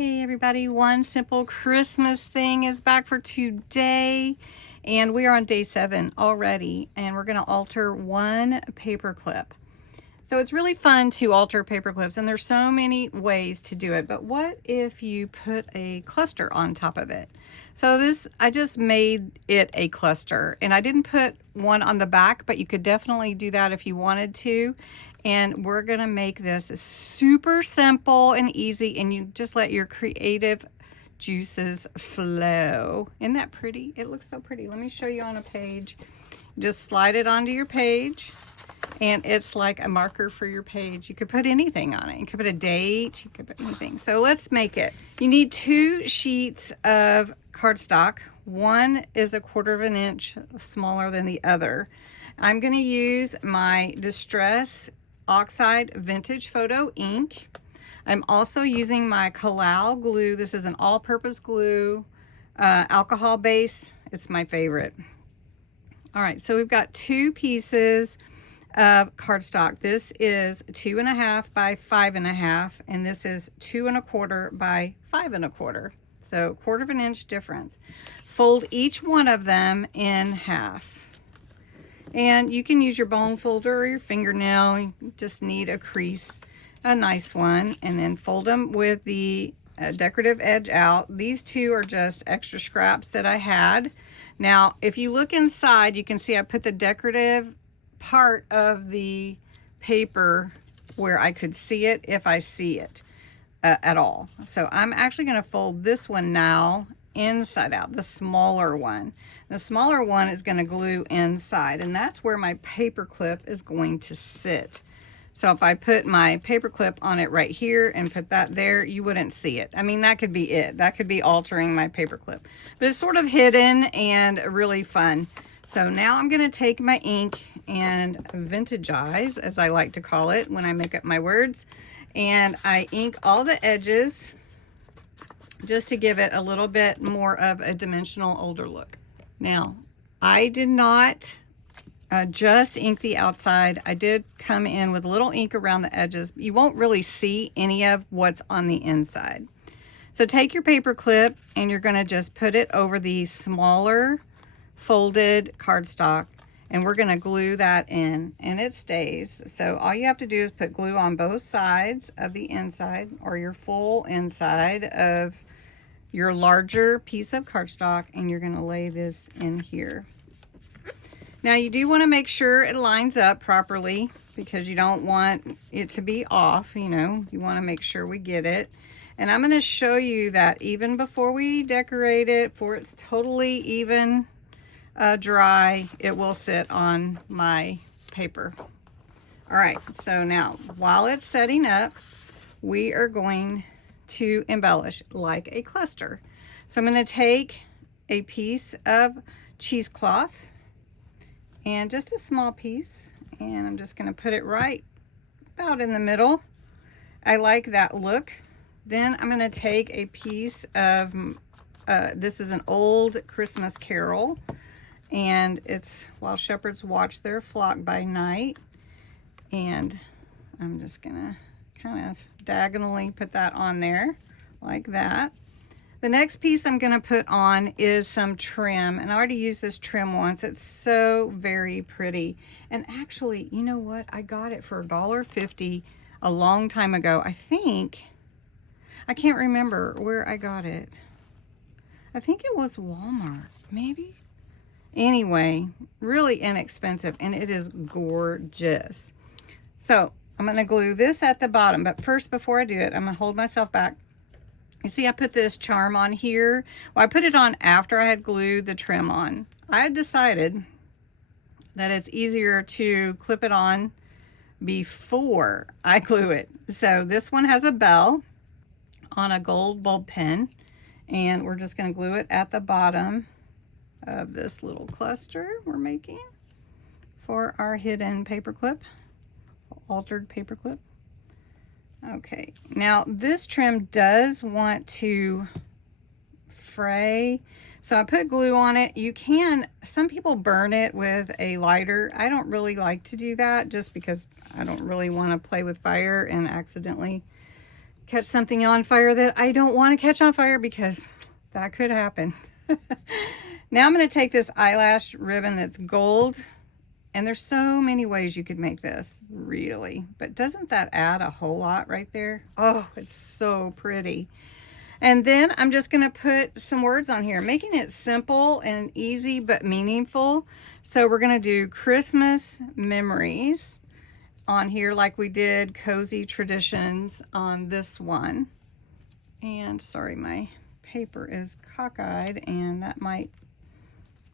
Hey everybody, One Simple Christmas Thing is back for today, and we are on day 7 already, and we're going to alter one paper clip. So it's really fun to alter paper clips, and there's so many ways to do it, but what if you put a cluster on top of it? So this, I just made it a cluster, and I didn't put one on the back, but you could definitely do that if you wanted to. And we're gonna make this super simple and easy, and you just let your creative juices flow. Isn't that pretty? It looks so pretty. Let me show you on a page. Just slide it onto your page, and it's like a marker for your page. You could put anything on it. You could put a date, you could put anything. So let's make it. You need 2 sheets of cardstock. One is 1/4 inch smaller than the other. I'm gonna use my Distress Oxide Vintage Photo ink. I'm also using my Kalau glue. This is an all-purpose glue, alcohol base. It's my favorite. All right, so we've got 2 pieces of cardstock. This is 2.5 by 5.5, and this is 2.25 by 5.25. So 1/4 inch difference. Fold each one of them in half. And you can use your bone folder or your fingernail. You just need a crease, a nice one, and then fold them with the decorative edge out. These 2 are just extra scraps that I had. Now, if you look inside, you can see I put the decorative part of the paper where I could see it if I see it at all. So I'm actually going to fold this one now inside out, the smaller one. The smaller one is going to glue inside, and that's where my paper clip is going to sit. So if I put my paper clip on it right here and put that there, you wouldn't see it. I mean, that could be it. That could be altering my paper clip. But it's sort of hidden and really fun. So now I'm going to take my ink and vintageize, as I like to call it when I make up my words. And I ink all the edges just to give it a little bit more of a dimensional, older look. Now, I did not just ink the outside. I did come in with a little ink around the edges. You won't really see any of what's on the inside. So take your paper clip and you're going to just put it over the smaller folded cardstock, and we're going to glue that in, and it stays. So all you have to do is put glue on both sides of the inside, or your full inside of your larger piece of cardstock, and you're going to lay this in here. Now you do want to make sure it lines up properly, because you don't want it to be off. You know, you want to make sure we get it. And I'm going to show you that even before we decorate it, before it's totally even dry, it will sit on my paper. All right, so now while it's setting up, we are going to embellish like a cluster. So I'm going to take a piece of cheesecloth, and just a small piece, and I'm just going to put it right about in the middle. I like that look. Then I'm going to take a piece of this is an old Christmas carol, and it's While Shepherds Watch Their Flock by Night, and I'm just gonna kind of diagonally put that on there like that. The next piece I'm going to put on is some trim, and I already used this trim once. It's so very pretty, and actually, you know what, I got it for $1.50 a long time ago. I can't remember where I got it. I think it was Walmart, maybe. Anyway, really inexpensive, and it is gorgeous. So I'm going to glue this at the bottom, but first, before I do it, I'm going to hold myself back. You see, I put this charm on here. Well, I put it on after I had glued the trim on. I had decided that it's easier to clip it on before I glue it. So this one has a bell on a gold bulb pen, and we're just going to glue it at the bottom of this little cluster we're making for our hidden paper clip, altered paper clip. Okay, now this trim does want to fray, so I put glue on it. You can, some people burn it with a lighter. I don't really like to do that, just because I don't really want to play with fire and accidentally catch something on fire that I don't want to catch on fire, because that could happen. Now I'm going to take this eyelash ribbon that's gold, and there's so many ways you could make this, really. But doesn't that add a whole lot right there? Oh, it's so pretty. And then I'm just going to put some words on here, making it simple and easy but meaningful. So we're going to do Christmas memories on here, like we did cozy traditions on this one. And sorry, my paper is cockeyed, and that might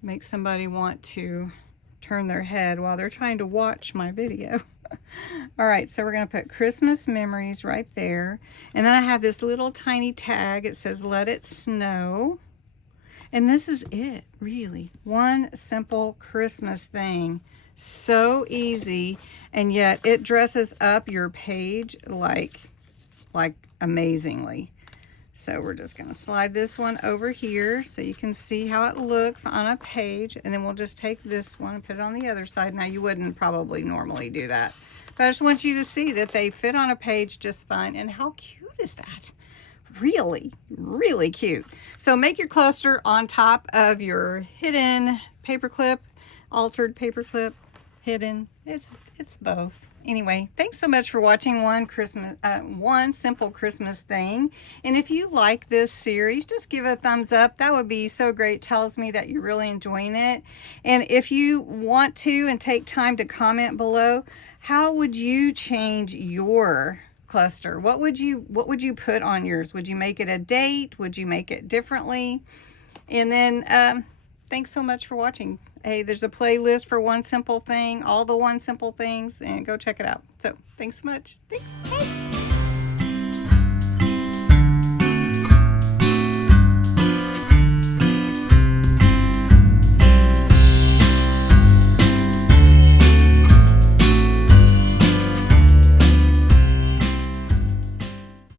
make somebody want to turn their head while they're trying to watch my video. All right, so we're going to put Christmas memories right there. And then I have this little tiny tag. It says, let it snow. And this is it, really. One simple Christmas thing. So easy, and yet it dresses up your page like amazingly. So we're just going to slide this one over here so you can see how it looks on a page. And then we'll just take this one and put it on the other side. Now, you wouldn't probably normally do that, but I just want you to see that they fit on a page just fine. And how cute is that? Really, really cute. So make your cluster on top of your hidden paperclip, altered paperclip, hidden. It's both. Anyway, thanks so much for watching one simple Christmas thing. And if you like this series, just give it a thumbs up. That would be so great. Tells me that you're really enjoying it. And if you want to and take time to comment below, how would you change your cluster? What would you put on yours? Would you make it a date? Would you make it differently? And then thanks so much for watching. Hey, there's a playlist for One Simple Thing, all the One Simple Things, and go check it out. So thanks so much. Thanks. Bye.